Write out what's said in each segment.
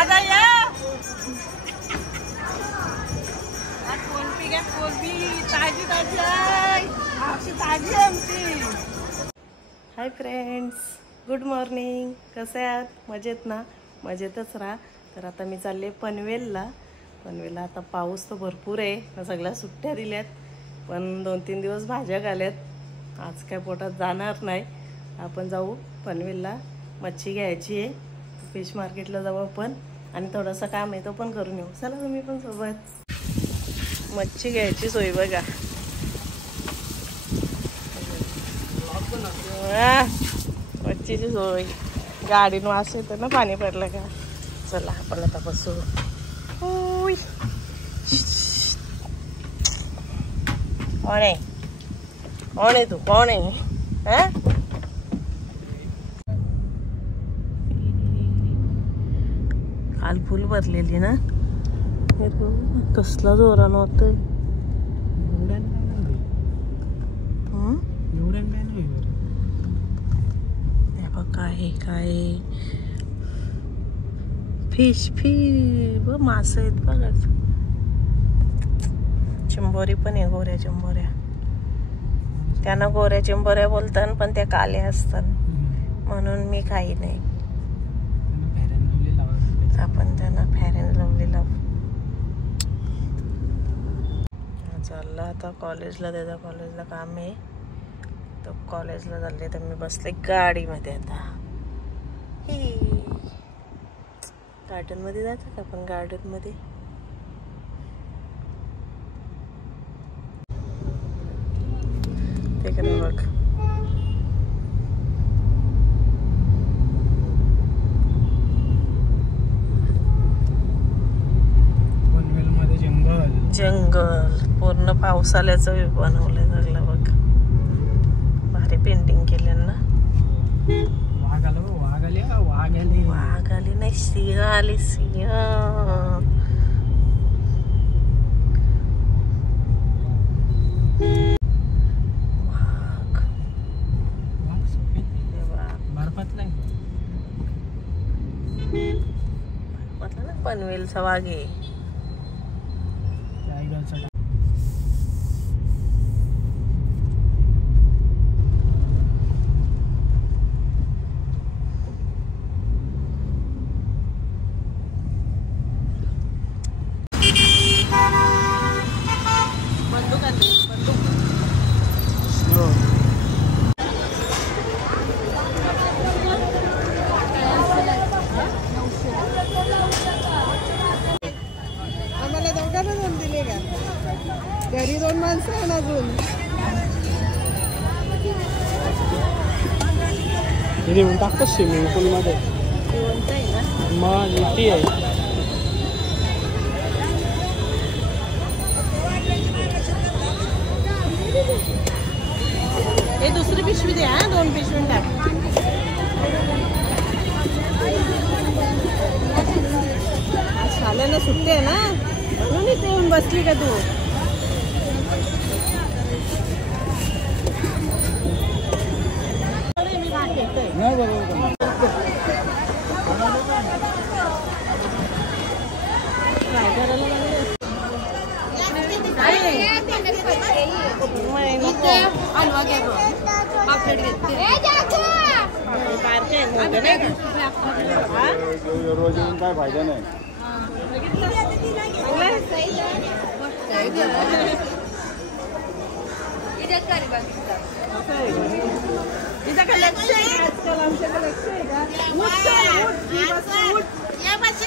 दादा या कोलबी घ्या कोलबी ताजी ताजी आहे आमची ताजी आमची। Hi friends, good morning. कसे आहात? मजेत ना? मजेतच राहा। तर आता मी चालले पनवेलला। पनवेलला आता पाऊस तर भरपूर आहे, सगळ्या सुट्ट्या दिल्यात, पण 2-3 दिवस भाज्या घाल्यात। आज काय पोटात जाणार नाही। आपण जाऊ पनवेलला, मच्छी घ्यायची आहे, फिश मार्केटला जाऊ आपण आणि थोडंसं काम आहे तो पण करून येऊ। चला तुम्ही पण सोबत। मच्छी घ्यायची सोय बघा, मच्छीची सोय। गाडीनं वास येतो ना पाणी पडलं का। चला आपण आता बसू। कोण आहे? कोण आहे तू? कोण आहे? हा काल फुल भरलेली ना, कसला जोरानं होतंय। काय काय फिश व मासे आहेत बघा। चिंबोरी पण आहे, गोऱ्या चिंबोऱ्या। त्यांना गोऱ्या चिंबोऱ्या बोलतात, पण त्या काल्या असतात म्हणून मी काही नाही। आपण त्यांना फेअर अँड लव्हली लावू। चालला आता कॉलेजला, त्याचा कॉलेजला काम आहे, तो कॉलेजला चालले। तर मी बसले गाडीमध्ये। आता गार्डन मध्ये जायचं का आपण? गार्डन मध्ये तिकडे बघ, पनवेलमध्ये जंगल जंगल पूर्ण पावसाळ्याचं बनवलंय सगळं बघ। भारी पेंटिंग केले ना। वाघ आला, वाघ आले, वाघ आले, वाघ आले नाही, सिंह आले, सिंह। बर्फातला म्हटलं ना पनवेलचा वाघ आहे। आम्हाला दोघांना 2 दिले का? घरी 2 माणसं आहे अजून। येऊन टाकतो स्विमिंग पूल मध्ये। मग मोठी आहे। हे दुसरी पिशवी द्या, 2 पिशवी टाक। शाळेला सुट्टी आहे ना, म्हणून इथे येऊन बसली का तू? नाही बरोबर। हलवा घ्या गं, पापलेट घेते। रोज येऊन काय फायदा नाही। इथं काय लक्ष आहे का? आजकाल आमच्याकडे लक्ष आहे का? या बस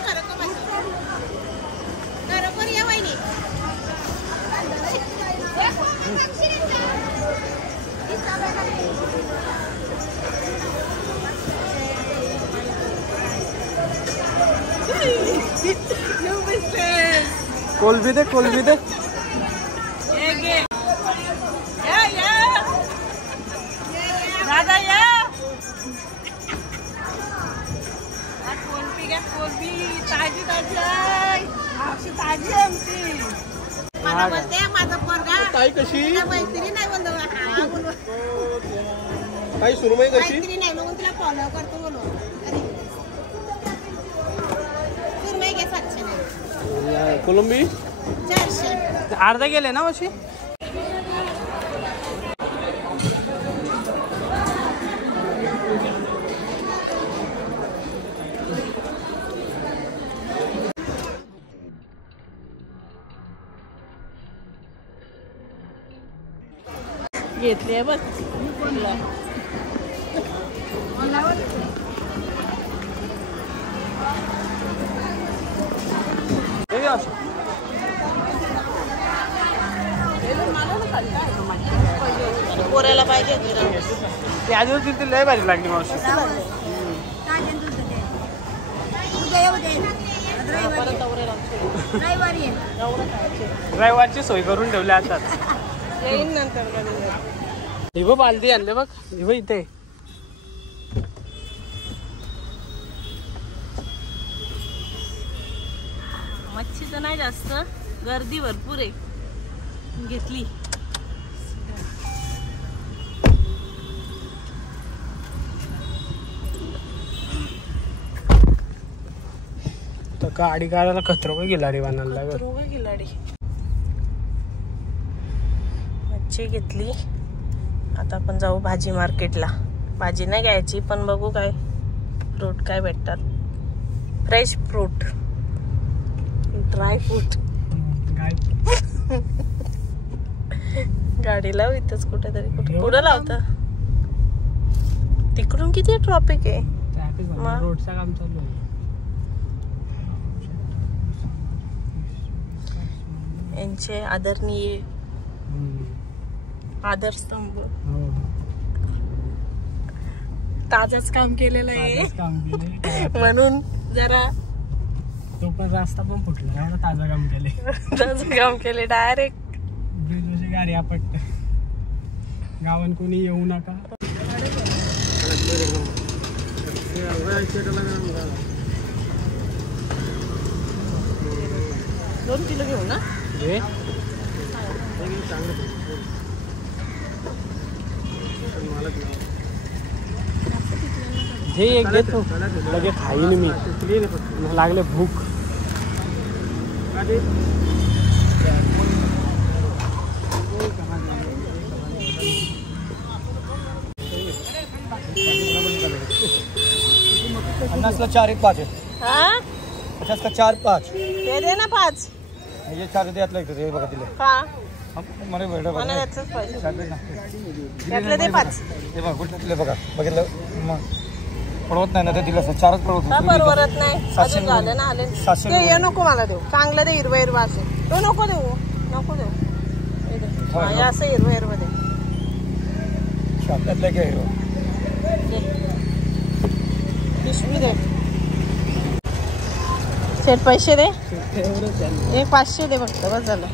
खरोखर या वहिनी। कोलबी दे, कोलबी दे। दादा या कोलबी घ्या कोलबी ताजी ताजी आहे आमची, ताजी आमची। मला बोलते माझा पोरगा ताई कशी? मैत्री नाही बोलतो, हा बोलवा ताई सुरमई कशी? मैत्री नाही म्हणून तिला फॉलो करतो बोलवा। कोलंबी 400. अर्धा गेले ना अशी. घेतली बघ. पोऱ्याला पाहिजे त्या दिवशी ती लय भारी लागली मावशी. रविवारची सोय करून ठेवली आता. येईन नंतर. हे बघ बालदी आणले बघ. हे बघ इथे मच्छी तर नाही जास्त, गर्दी भरपूर आहे. घेतली. तर गाडी काढायला खतरो का गेला रे वानाला. गिलाडी मच्छी घेतली. आता आपण जाऊ भाजी मार्केटला. भाजी नाही घ्यायची पण बघू काय फ्रूट काय भेटतात. Fresh fruit, dry fruit. गाडी लाव इथंच कुठेतरी. कुठे पुढं लावता. तिकडून किती ट्रॉफिक आहे. रोडचं काम चालू आहे. यांचे आदरणीय आदरस्तंभ. ताजच काम केलेलं आहे म्हणून जरा तो पण रस्ता पण फुटला. ताजा काम केले. ताजं काम केले. डायरेक्ट ब्रिजची गाडी आपट. गावात कोणी येऊ नका. 2 किलो घेऊ ना. हे एक घेतो लगे खाईन मी. लागले भूक. पन्नासला 4 1 5 आहे. हा 50 का 4 5. ते दे ना 5. हे 4 द्यायला लागतं. हे बघा दिले. का मला भेट मला बघा. याचंच पाहिजे. त्यातले दे 5. हे बघा कुठले दिले बघा. बघितलं मग पडवत नाही ना ते दिलं. 4च पडवत. का परवडत नाही. अजून झाले ना आले. 700 ते हे नको मला देऊ. चांगलं दे. हिरवं हिरवं असेल. तो नको देऊ. नको देऊ. हे दे. हा, हे असं हिरवं हिरवं दे. शाप्यातलं काय हिरो. पिशवी दे. सेट पैसे दे. एक 500 दे फक्त. बस झालं.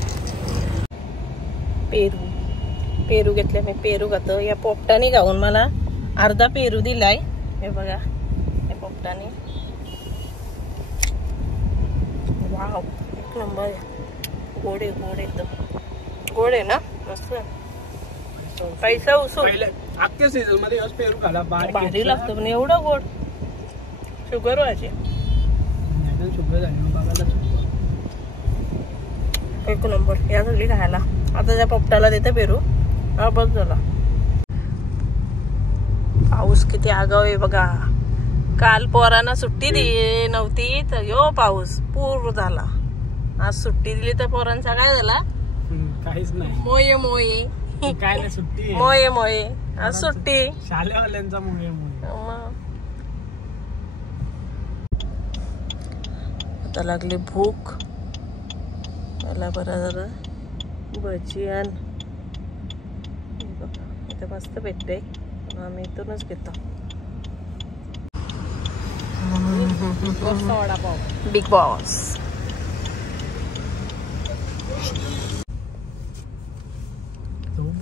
पेरू घेतले मी. पेरू खातो. या पोपटाने गाऊन मला अर्धा पेरू दिलाय. हे बघा हे पोपटाने. वाव एक नंबर. गोड आहे. गोड एकदम गोड आहे ना. मस्त. पैसा उसूल. अख्ख्या सीझन मध्ये पेरू खाला. भारी लागतो पण एवढं गोड. शुगर व्हायची. एक नंबर. या सगळी खायला. आता त्या पोपटाला देते पेरू. हा बस झाला. पाऊस किती आगाव आहे बघा. काल पोरांना सुट्टी नव्हती तर यो पाऊस पूर झाला. आज सुट्टी दिली तर पोरांचा काय झाला. काहीच नाही. मोये मोये. काय नाही सुट्टी. मोये मोये. आज सुट्टी. शाळेवाल्यांचा मोये मोये. आता लागली भूक. मला बरा जरा भजी आण. इथे मस्त भेटते. आम्ही इथूनच घेतो. Big boss.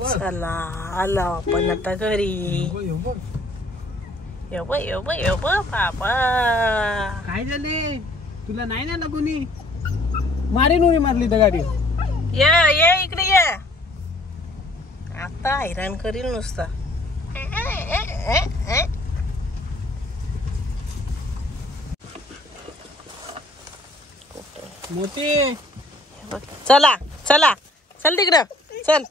चला आलो आपण आता घरी. बाबा काय झाले तुला. नाही ना कोणी मारीन उडी मारली तर गाडी. ये इकडे ये. आता हैराण करील नुसता. मोठी चला चला चल तिकडं चल.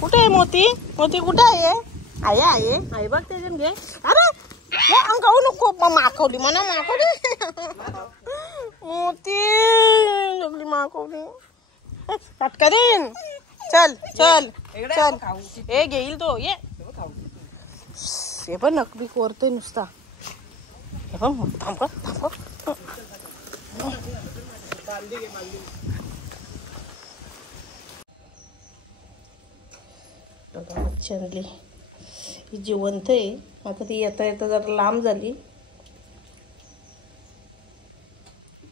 कुठे आहे मोती? मोती कुठे आहे? आहे आहे आहे बघ त्याच्यात घे. अरे अंगाऊ नको माखवली म्हणा माखवली. मोती जगली माखवली. पटका देईन. चल चल चल हे घेईल तो ये. हे पण नकली कोरतोय नुसता. हे पण थांब थांब. मच्छी आणली ही जिवंत आहे. आता ती येता येता जरा लांब झाली.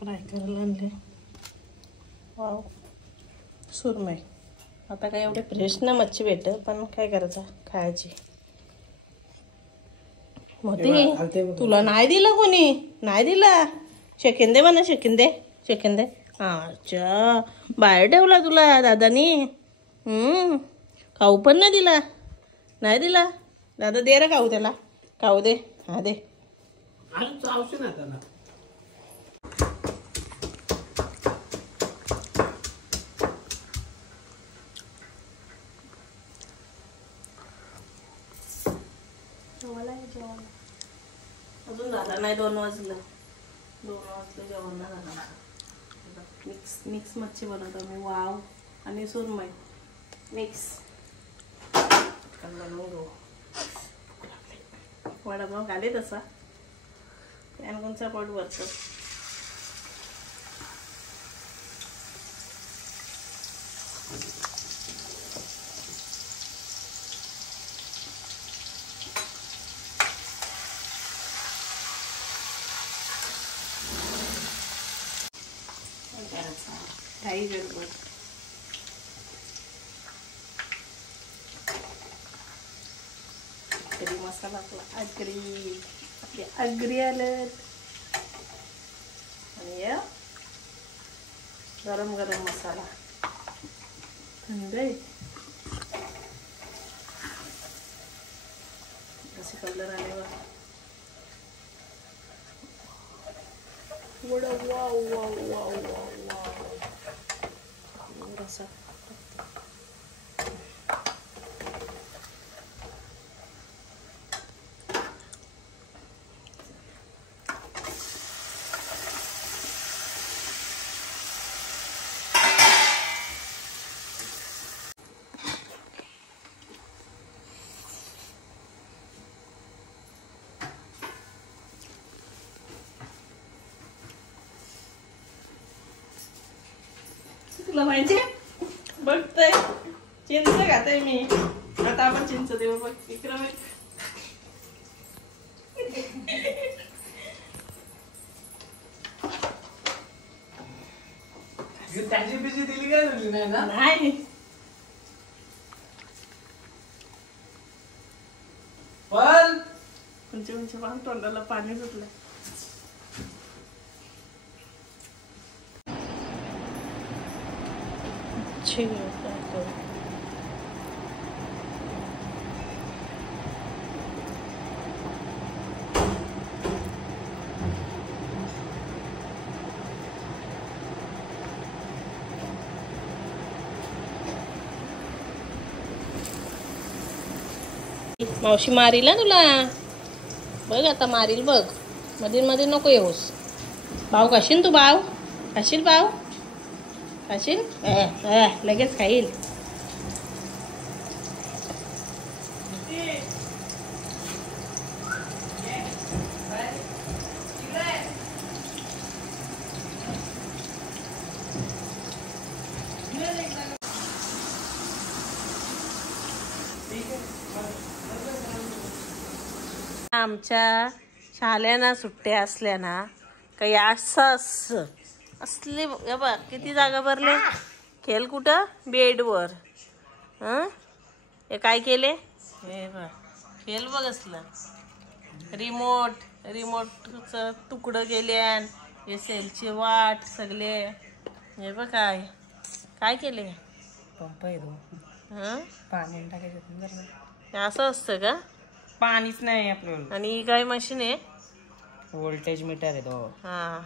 फ्राय करायला आणले. वाव सुरमई. आता काय एवढे फ्रेश ना मच्छी भेट पण काय करायचं खायची. मोती तुला नाही दिलं कोणी? नाही दिला. शेकिंदे म्हणा शेकिंदे शेकिंदे. अच्छा बाहेर ठेवला तुला दादानी. खाऊ पण नाही दिला. नाही दिला दादा. दे रे खाऊ त्याला. खाऊ दे. हा दे. अजून झाला नाही. 2 वाजलं. 2 वाजलं जेवण नाही झालं. मिक्स मच्छी बनवतो मी. वाव आणि सुरमई मिक्स बनवून घेऊ. वडापाव घाले तसा त्यानं कोणचा पोट भरतो. काही गडबड. अगरी मसाला आपला. अगरी अगरी आलं. आणि गरम गरम मसाला थंड आहे. असे कलर आले बघ. Vada wow wow wow wow wow. तुला माहितीये बघतय चिंच खाते मी. आता आपण चिंच देऊ बघ. विक्रम त्याची बिजी दिली काय दिली नाही ना? नाही पण तुमच्या पान तोंडाला पाणी सुटलं. मावशी मारील ना तुला. बघ आता मारील बघ. मध्ये मध्ये नको येऊस. भाव खाशील तू. भाव खाशील. भाव खाशील. लगेच खाईल. आमच्या शाळेना सुट्ट्या असल्या ना काही असं असले बघ किती जागा भरले. खेळ कुठं? बेडवर. हे काय केले? हे बघ खेळ बघ असलं. रिमोटचं तुकडं गेल्यान. हे सेलची वाट सगळे. हे बघ काय काय केले. पंप येतो पाणी टाकायचं. असं असतं का? पाणीच नाही आपल्याला. आणि ही काय मशीन आहे? व्होल्टेज मीटर आहे तो. हा,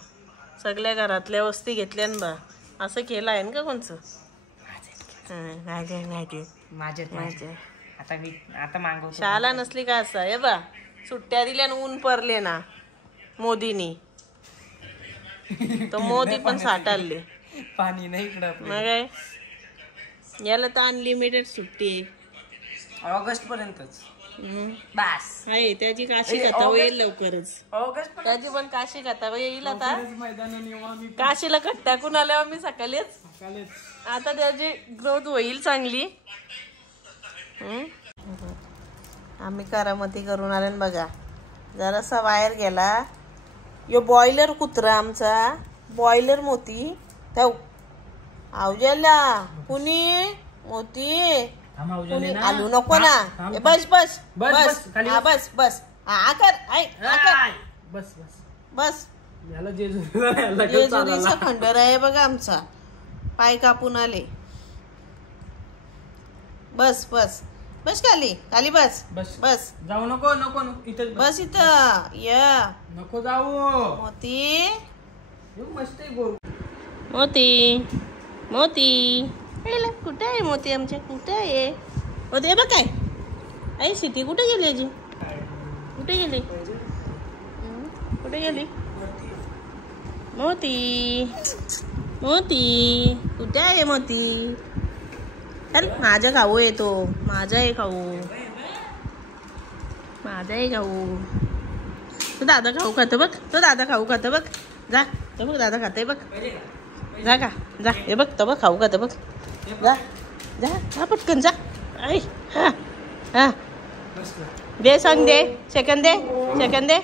सगळ्या घरातल्या वस्ती घेतल्या ना बा. असं केलं आहे ना का कोणचं? माझे आता मागवतो. शाळा नसली का असं हे बा, सुट्ट्या दिल्या आणि ऊन पडले ना मोदीनी, तो मोदी पण साठारले. पाणी नाही इकडं. मग काय, याला तर अनलिमिटेड सुट्टी आहे ऑगस्ट पर्यंतच. बस आहे. त्याची काशी खाता येईल लवकरच. ऑगस्ट त्याची पण काशी खाता येईल आता. मैदान काशीला कट टाकून आल्यावर मी सकाळीच आता त्याची ग्रोथ होईल चांगली. आम्ही करामती करून आले बघा. जरासा बाहेर गेला यो बॉयलर कुत्रा आमचा, बॉयलर मोती त्या आवजाला कुणी मोती कुणी आलू नको ना. बस बस बस हा बस बस हा कर बस बस बस. याला जेजुरीचा खंडर आहे बघा आमचा. पाय कापून आले. बस बस बस खाली खाली बस बस बस. जाऊ नको नको इथं बस इथं या. नको जाऊ. मोती मस्त आहे गोल. मोती मोती कुठे आहे? मोती आमच्या कुठे आहे? मोती बघ काय आई सिटी कुठे गेली? अजून कुठे गेली? कुठे गेली मोती? मोती कुठे आहे मोती? अरे माझा खाऊ येतो. माझा आहे खाऊ. माझा आहे खाऊ. तो दादा खाऊ खातो बघ. तो दादा खाऊ खातो बघ. जा तो बघ दादा खाते बघ. जा का जा. हे बघ तो बघ खाऊ खातो बघ. जा जा जा पटकन जा. आई हा हा दे सांग दे. सेकंद दे. सेकंद दे.